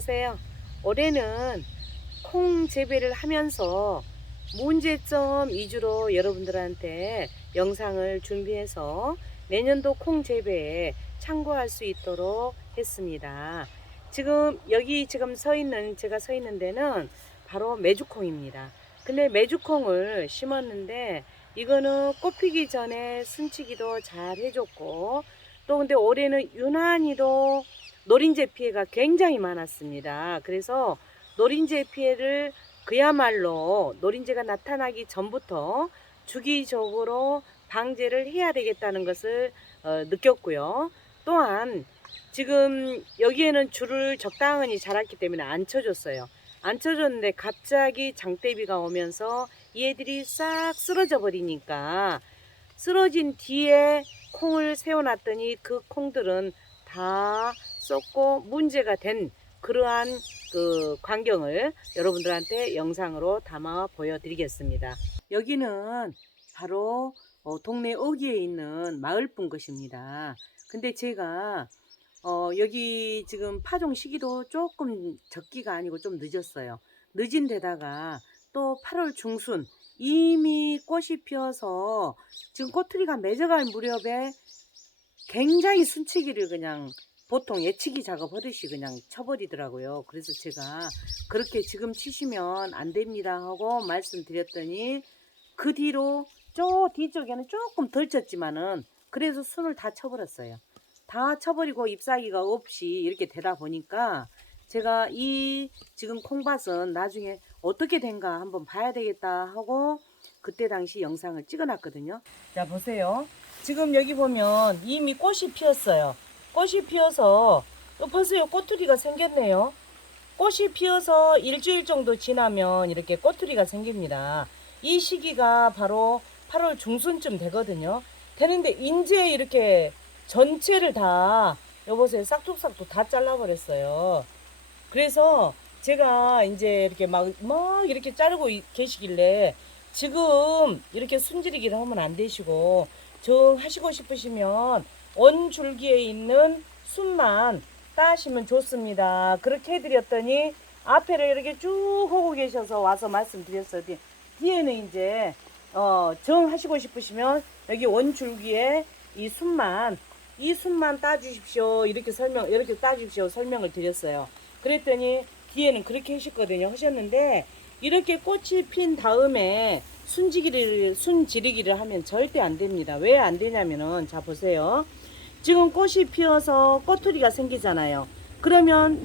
안녕하세요. 올해는 콩 재배를 하면서 문제점 위주로 여러분들한테 영상을 준비해서 내년도 콩 재배에 참고할 수 있도록 했습니다. 지금 여기 지금 서 있는 제가 서 있는 데는 바로 메주콩입니다. 근데 메주콩을 심었는데 이거는 꽃피기 전에 순치기도 잘 해줬고 또 근데 올해는 유난히도 노린재 피해가 굉장히 많았습니다. 그래서 노린재 피해를 그야말로 노린재가 나타나기 전부터 주기적으로 방제를 해야 되겠다는 것을 어, 느꼈고요. 또한 지금 여기에는 줄을 적당히 자랐기 때문에 안 쳐줬어요. 안 쳐줬는데 갑자기 장대비가 오면서 얘들이 싹 쓰러져 버리니까 쓰러진 뒤에 콩을 세워놨더니 그 콩들은 다 썩고 문제가 된 그러한 그 광경을 여러분들한테 영상으로 담아 보여드리겠습니다. 여기는 바로 어, 동네 어귀에 있는 마을분 것입니다. 근데 제가 어, 여기 지금 파종 시기도 조금 적기가 아니고 좀 늦었어요. 늦은 데다가 또 8월 중순 이미 꽃이 피어서 지금 꼬투리가 맺어갈 무렵에 굉장히 순치기를 그냥 보통 예치기 작업 하듯이 그냥 쳐버리더라고요. 그래서 제가 그렇게 지금 치시면 안 됩니다 하고 말씀드렸더니 그 뒤로 저 뒤쪽에는 조금 덜 쳤지만은 그래서 순을 다 쳐버렸어요. 다 쳐버리고 잎사귀가 없이 이렇게 되다 보니까 제가 이 지금 콩밭은 나중에 어떻게 된가 한번 봐야 되겠다 하고 그때 당시 영상을 찍어놨거든요. 자 보세요. 지금 여기 보면 이미 꽃이 피었어요. 꽃이 피어서 또 보세요. 꼬투리가 생겼네요. 꽃이 피어서 일주일 정도 지나면 이렇게 꼬투리가 생깁니다. 이 시기가 바로 8월 중순쯤 되거든요. 되는데 이제 이렇게 전체를 다 여보세요. 싹둑싹둑 다 잘라버렸어요. 그래서 제가 이제 이렇게 막, 막 이렇게 자르고 이- 계시길래 지금 이렇게 순지르기를 하면 안 되시고 정 하시고 싶으시면 원 줄기에 있는 순만 따시면 좋습니다. 그렇게 해드렸더니 앞에를 이렇게 쭉 하고 계셔서 와서 말씀드렸어요. 뒤- 뒤에는 이제 어, 정 하시고 싶으시면 여기 원 줄기에 이 순만 이 순만 따주십시오. 이렇게 설명 이렇게 따주십시오. 설명을 드렸어요. 그랬더니 뒤에는 그렇게 하셨거든요. 하셨는데 이렇게 꽃이 핀 다음에 순지기를 순지르기를 하면 절대 안 됩니다. 왜 안 되냐면은 자 보세요. 지금 꽃이 피어서 꼬투리가 생기잖아요. 그러면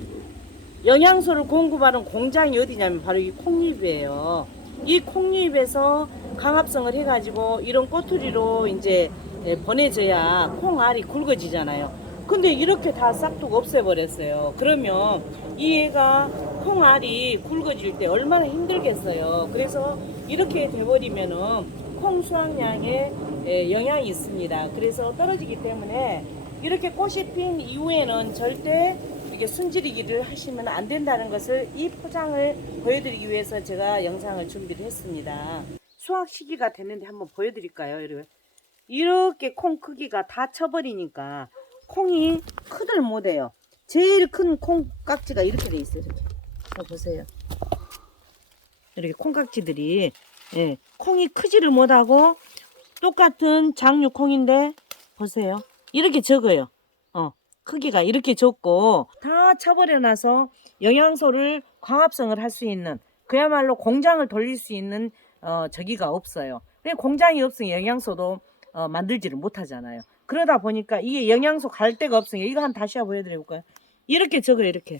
영양소를 공급하는 공장이 어디냐면 바로 이 콩잎이에요. 이 콩잎에서 강합성을 해가지고 이런 꼬투리로 이제 예, 보내줘야 콩알이 굵어지잖아요. 근데 이렇게 다 싹둑 없애버렸어요. 그러면 이 애가 콩알이 굵어질 때 얼마나 힘들겠어요. 그래서 이렇게 돼버리면은 콩 수확량에 예, 영향이 있습니다. 그래서 떨어지기 때문에 이렇게 꽃이 핀 이후에는 절대 이렇게 순지르기를 하시면 안 된다는 것을 이 포장을 보여드리기 위해서 제가 영상을 준비를 했습니다. 수확 시기가 됐는데 한번 보여드릴까요? 여러분? 이렇게 콩 크기가 다 쳐버리니까 콩이 크들 못해요. 제일 큰 콩 깍지가 이렇게 돼 있어요. 이렇게. 자, 보세요. 이렇게 콩깍지들이 예, 콩이 크지를 못하고 똑같은 장류 콩인데 보세요. 이렇게 적어요. 어, 크기가 이렇게 적고 다 쳐버려놔서 영양소를 광합성을 할 수 있는 그야말로 공장을 돌릴 수 있는 어, 저기가 없어요. 왜 공장이 없으니 영양소도 어, 만들지를 못하잖아요. 그러다 보니까 이게 영양소 갈 데가 없으니까 이거 한 다시 한번 보여드려볼까요? 이렇게 적어요, 이렇게.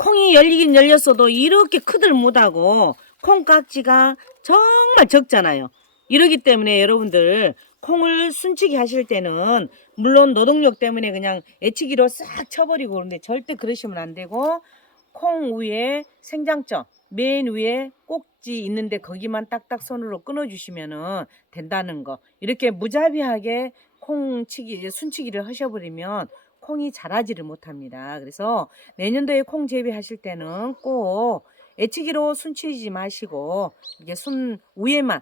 콩이 열리긴 열렸어도 이렇게 크들 못하고 콩깍지가 정말 적잖아요. 이러기 때문에 여러분들 콩을 순치기 하실 때는 물론 노동력 때문에 그냥 애치기로 싹 쳐버리고 그러는데 절대 그러시면 안 되고 콩 위에 생장점 맨 위에 꼭지 있는데 거기만 딱딱 손으로 끊어주시면은 된다는 거 이렇게 무자비하게 콩치기 순치기를 하셔버리면 콩이 자라지를 못합니다. 그래서 내년도에 콩 재배하실 때는 꼭 애치기로 순치지 마시고 이게 순 위에만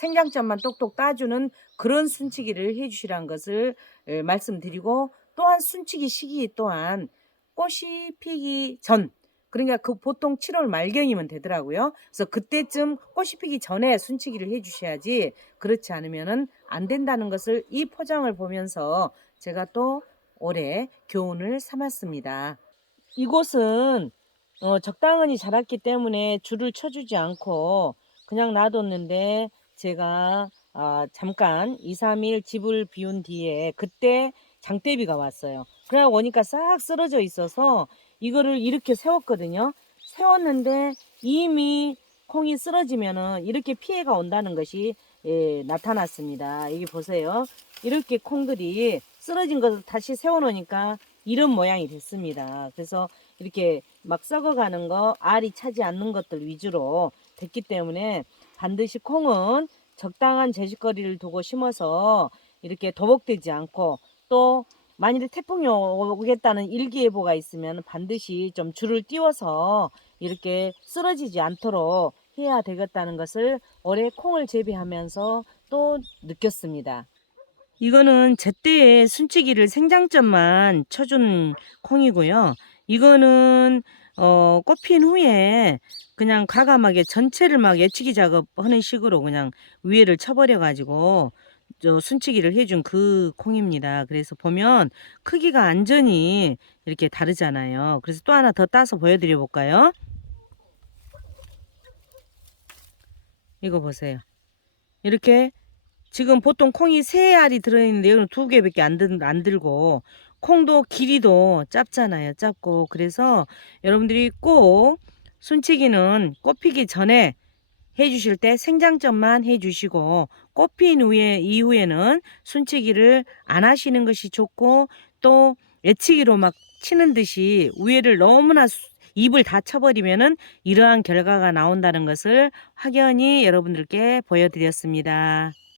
생장점만 똑똑 따주는 그런 순치기를 해주시라는 것을 에, 말씀드리고 또한 순치기 시기 또한 꽃이 피기 전 그러니까 그 보통 7월 말경이면 되더라고요. 그래서 그때쯤 꽃이 피기 전에 순치기를 해주셔야지 그렇지 않으면은 안 된다는 것을 이 포장을 보면서 제가 또 올해 교훈을 삼았습니다. 이곳은 어, 적당히 자랐기 때문에 줄을 쳐주지 않고 그냥 놔뒀는데 제가 아, 잠깐 2, 3일 집을 비운 뒤에 그때 장대비가 왔어요. 그래 보니까 싹 쓰러져 있어서 이거를 이렇게 세웠거든요. 세웠는데 이미 콩이 쓰러지면은 이렇게 피해가 온다는 것이 예, 나타났습니다. 여기 보세요. 이렇게 콩들이 쓰러진 것을 다시 세워놓으니까 이런 모양이 됐습니다. 그래서 이렇게 막 썩어가는 거, 알이 차지 않는 것들 위주로 됐기 때문에 반드시 콩은 적당한 제식거리를 두고 심어서 이렇게 도복되지 않고 또 만일에 태풍이 오겠다는 일기예보가 있으면 반드시 좀 줄을 띄워서 이렇게 쓰러지지 않도록 해야 되겠다는 것을 올해 콩을 재배하면서 또 느꼈습니다. 이거는 제때에 순치기를 생장점만 쳐준 콩이고요. 이거는 어, 꽃핀 후에 그냥 과감하게 전체를 막 예치기 작업하는 식으로 그냥 위에를 쳐버려 가지고 저 순치기를 해준 그 콩입니다. 그래서 보면 크기가 완전히 이렇게 다르잖아요. 그래서 또 하나 더 따서 보여드려 볼까요? 이거 보세요. 이렇게 지금 보통 콩이 세 알이 들어있는데 여기는 두 개밖에 안, 들, 안 들고 콩도 길이도 짧잖아요. 짧고 그래서 여러분들이 꼭 순치기는 꽃피기 전에 해주실 때 생장점만 해주시고 꽃핀 후에 이후에는 순치기를 안 하시는 것이 좋고 또 예치기로 막 치는 듯이 위에를 너무나 수- 입을 다 쳐버리면은 이러한 결과가 나온다는 것을 확연히 여러분들께 보여드렸습니다.